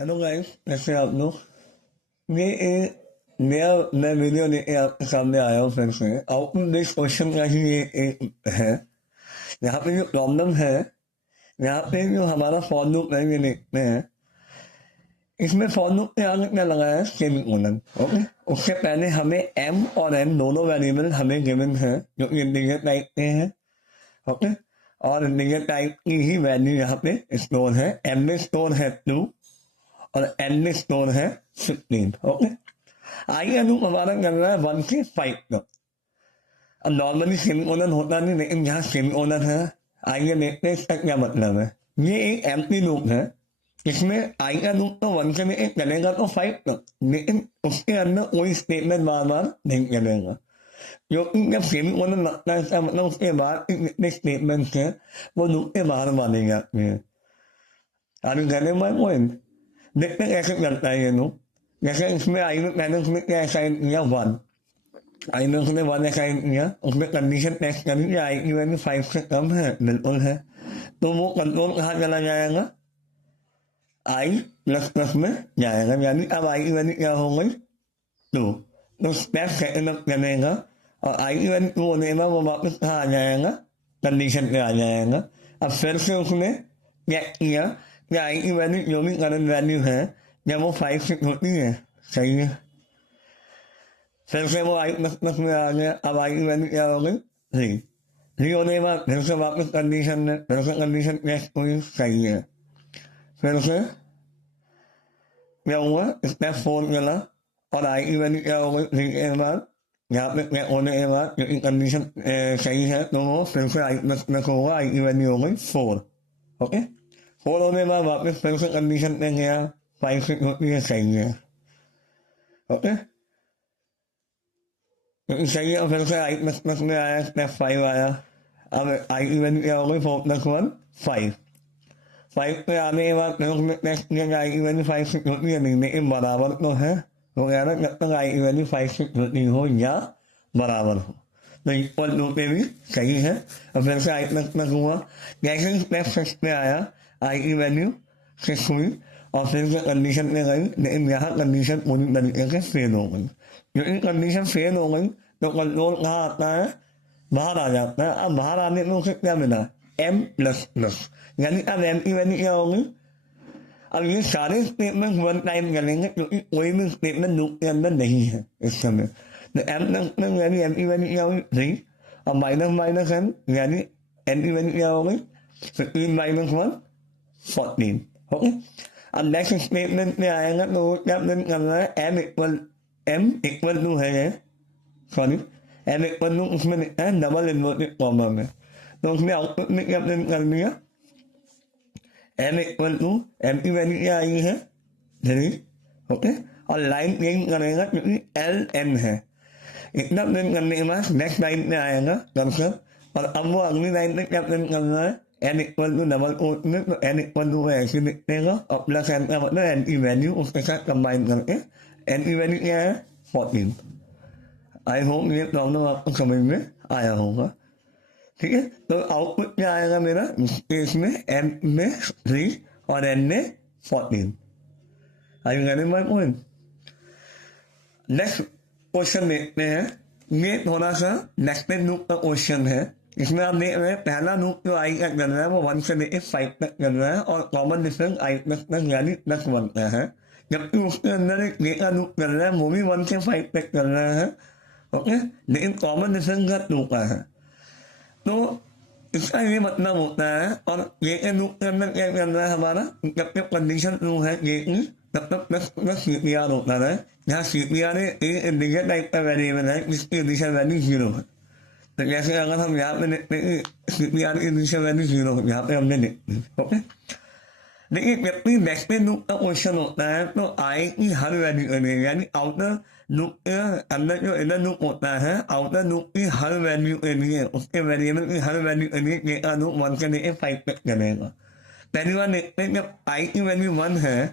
Hello guys, कैसे हैं आप लोग। ये एक नया मैं वीडियो लेके आपके सामने आया हूँ फिर से। आउटपुट बेस्ड क्वेश्चन का ही ये एक है। यहाँ पे जो प्रॉब्लम है, यहाँ पे जो हमारा फॉर लूप है ये देखते हैं। इसमें फॉर लूप के आगे क्या लगाया है, सेमीकोलन। ओके, उससे पहले हमें एम और एन दोनों वेरिएबल हमें गिवन है जो कि इंटीजर टाइप के हैं। ओके, और इंटीजर टाइप की ही वैल्यू यहाँ पे स्टोर है। एम में स्टोर है 2 और एन में स्टोर है 15। ओके, आइए अनुप हमारा कर रहा है 1 से 5 तक। अब नॉर्मली सेमीकोलन होता नहीं, लेकिन यहाँ सेमीकोलन है। आइए देखते हैं इसका क्या मतलब है। ये एक एम्प्टी लूप है। इसमें आई का लूप तो 1 से लेके चलेगा तो 5 तक, लेकिन उसके अंदर कोई स्टेटमेंट बार बार नहीं चलेगा, क्योंकि जब सेमीकोलन लगता है इसका मतलब उसके बाद जितने स्टेटमेंट है वो लूप के बाहर माने जाते हैं। आगे कहने माय पॉइंट, देखते कैसे करता है ये लूप। जैसे इसमें आई में मैंने उसमें क्या असाइन किया 1, आई ने उसने 1 असाइन किया, उसमें कंडीशन टेस्ट करी कि आई की वैल्यू 5 से कम है, बिल्कुल है, तो वो कंट्रोल कहाँ चला जाएगा, आई प्लस प्लस में जाएगा। यानी अब आई की वैल्यू क्या हो गई 2, तो स्टेप सेकंड अप करेगा और आई की वैल्यू 2 होने में वो वापस कहाँ आ जाएगा, कंडीशन पे आ जाएगा। अब फिर से उसने चेक किया कि आई की वैल्यू जो भी करंट वैल्यू है जब वो 5 से होती है, सही है, फिर से वो आई प्लस प्लस में आ गया। अब आई की वैल्यू क्या हो गई 3, 3 होने के बाद फिर से वापस कंडीशन में, फिर से कंडीशन टेस्ट हुई, सही है, फिर से क्या हुआ, स्टेप 4 चला और आई की वैल्यू क्या हो गई 3 के बाद, यहाँ पे चेक होने के बाद क्योंकि कंडीशन सही है तो वो फिर से आई प्लस प्लस होगा, आई की वैल्यू हो गई 4। ओके, 4 होने के बाद वापस फिर से कंडीशन पे गया, 5 से होती है, सही है। ओके, क्योंकि सही है, फिर से आई प्लस प्लस में आया, स्टेप 5 आया। अब आई की वैल्यू क्या हो गई 4 प्लस 1 5, 5 पे आने के बाद फिर उसमें टेस्ट किया कि आई की वैल्यू 5 से होती है नहीं, लेकिन बराबर तो है। वो कह रहा जब तक आई की वैल्यू 5 से होती हो या बराबर हो तो इक्वल टू पे भी सही है। और फिर से आई प्लस प्लस हुआ, जैसे ही स्टेप 6 पे आया आई की वैल्यू 6 हुई और फिर से कंडीशन में गई, लेकिन यहाँ कंडीशन पूरी तरीके से फेल हो गई। क्योंकि कंडीशन फेल हो गई तो कंट्रोल कहाँ आता है, बाहर आ जाता है। अब बाहर आने में उसे क्या मिला, एम प्लस प्लस, यानी अब एम की वैल्यू क्या होगी। अब ये सारे स्टेटमेंट वन टाइम करेंगे क्योंकि कोई भी स्टेटमेंट लूप के अंदर नहीं है इस समय। तो एम प्लस प्लस यानी एम की वैल्यू क्या होगी 3 और माइनस माइनस एम यानी एन की वैल्यू क्या हो गई 15 माइनस 1 14। ओके, अब नेक्स्ट स्टेटमेंट में आएगा तो वो क्या प्रिंट करना है, एम इक्वल टू है ये, सॉरी एम इक्वल टू उसमें लिखा है डबल इन्वर्टेड कॉमा में, तो उसने आउटपुट में क्या प्रिंट कर दिया, एम इक्वल टू एम की वैल्यू क्या आई है 3। ओके, और लाइन चेंज करेगा क्योंकि एल एन है। इतना प्रिंट करने के बाद नेक्स्ट लाइन में आएगा कर्सर, और अब वो अगली लाइन में क्या प्रिंट करना है, N equal to double quote में, तो एन इक्वल टू ऐसे लिखेगा और प्लस एन का मतलब एन की वैल्यू उसके साथ कंबाइन करके एन की वैल्यू क्या है 14। आई होप ये प्रॉब्लम आपको समझ में आया होगा। ठीक है, तो आउटपुट क्या आएगा मेरा, इसमें एम में 3 और एन में 14। Are you getting my point. Next question देखते हैं। ये थोड़ा सा नेस्टेड लूप का क्वेश्चन है। इसमें आप देख रहे हैं पहला लूप जो आई का कर रहा है वो 1 से लेकर 5 तक कर रहा है और common difference I plus plus यानी प्लस 1 का है, जबकि उसके अंदर एक ए का लूप कर रहा है वो भी 1 से 5 तक कर रहा है। ओके, लेकिन कॉमन डिफरेंस का 2 का है। तो इसका ये मतलब होता है, और ये के लूप के अंदर क्या कर रहा है हमारा, जब तक कंडीशन ट्रू है ये की तब तक प्लस प्लस CPR होता है। यहाँ CPR इंटीजर टाइप का वेरिएबल है जिसकी इनिशियल वैल्यू 0 है। तो जैसे अगर हम यहाँ पे लिखते हैं CPR की इनिशियल वैल्यू 0 है, यहाँ पे हमने लिखी। ओके, लेकिन जब भी नेस्टेड लूप का क्वेश्चन होता है तो आई की हर वैल्यू बनेगी, यानी आउटर लूप के अंदर जो इनर लूप होता है, आउटर लूप की हर वैल्यू के लिए, उसके वेरिएबल की हर वैल्यू के लिए ये का लूप 1 से लेकर 5 तक चलेगा। पहली बार देखते हैं जब आई की वैल्यू 1 है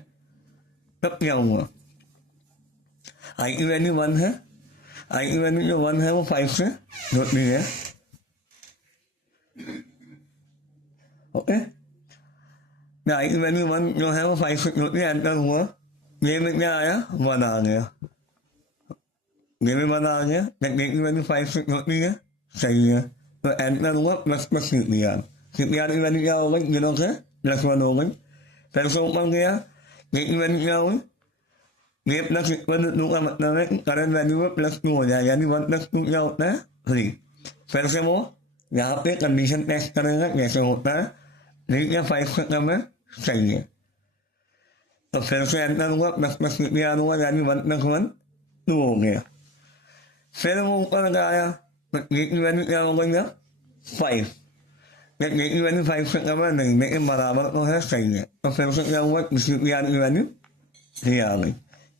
तब क्या हुआ, आई की वैल्यू 1 है, आई की वैल्यू जो 1 है वो 5 से होती है। ओके, आई की वैल्यू 1 जो है वो 5 से क्योंकि एंटर हुआ, ये में क्या आया 1 आ गया, ये में 1 आ गया, ये की वैल्यू 5 से क्योंकि है सही है, तो एंटर हुआ प्लस प्लस सीपीआर, सीपीआर की वैल्यू क्या हो गई 0 से प्लस 1 हो गई, फिर से ऊपर गया, ये की वैल्यू क्या हुई, ये प्लस इक्वल टू का मतलब है कि करंट वैल्यू में प्लस 2 हो जाए, यानी 1 + 2 क्या होता है 3, फिर से वो यहाँ पे कंडीशन टेस्ट करेगा कैसे होता है, ठीक है 5 से कम है सही है, तो फिर से एंटर हुआ प्लस प्लस सीपीआर हुआ, यानी 1 + 1 2 हो गया, फिर वो ऊपर आया तो ये की वैल्यू क्या हो गई 5, ये की वैल्यू 5 से कम है नहीं लेकिन बराबर तो है सही है, तो फिर से क्या हुआ सीपीआर की वैल्यू 3 आ गई,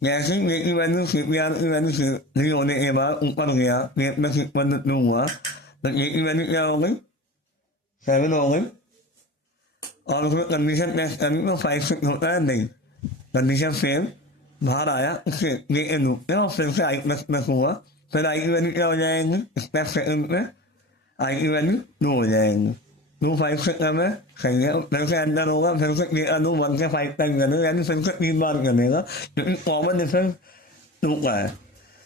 जैसे ही ये की वैल्यू सीपीआर की वैल्यू 3 होने के बाद ऊपर गया, ये प्लस इक्वल टू हुआ, तो ये की वैल्यू क्या हो गई 7 हो गई, और उसमें कंडीशन टेस्ट करी तो 5 से होता है नहीं, कंडीशन फेल बाहर आया, उससे ये लूप और फिर से आई प्लस प्लस हुआ, फिर आई की वैल्यू क्या हो जाएंगी स्टेप सेकंड में, आई की वैल्यू 2 हो जाएंगी, 2 5 से कम है सही है, फिर से एंटर होगा, फिर से ये अनु 1 से 5 तक करेगा, यानी फिर से 3 बार करेगा, क्योंकि कॉमन डिफरेंस 2 का है,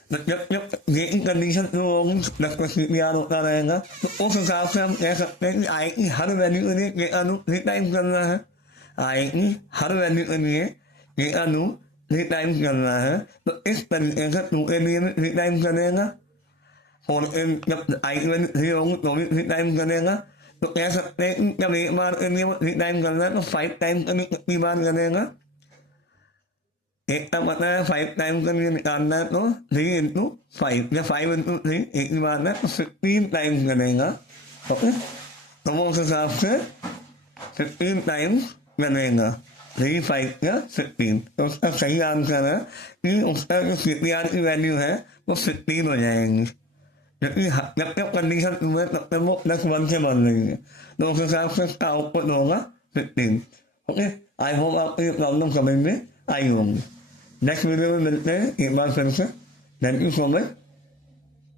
तो जब ये की कंडीशन 2 होगी प्लस प्लस सीपीआर होता रहेगा, तो उस हिसाब से हम कह सकते हैं कि आई की हर वैल्यू के लिए ये अनु 3 टाइम करना है, आई की हर वैल्यू के लिए ये अनु 3 टाइम करना है, तो इस तरीके से 2 के लिए भी 3 टाइम करेगा, और जब आई की वैल्यू 3 होगी तो भी 3 टाइम करेगा, तो कह सकते हैं कि जब एक बार के लिए वो 3 टाइम करना है तो 5 टाइम के लिए कितनी बार करेगा, एक का पता है 5 टाइम के लिए निकालना है तो 3 × 5 या 5 × 3 एक ही बात है तो 15 टाइम करेगा, ओके, तो वो उस हिसाब से 15 टाइम्स करेगा, 3 5 या 15, तो उसका सही आंसर है कि उसका जो सीपीआर की वैल्यू है वो 15 हो जाएंगी, क्योंकि जब तक कंडीशन हुए तब तक वो प्लस 1 से बन रही है, तो उस हिसाब से उसका आउटपुट होगा 15, ओके, आई होप आपको ये प्रॉब्लम समझ में आई होंगी, नेक्स्ट वीडियो में मिलते हैं एक बार फिर से, थैंक यू सो मच।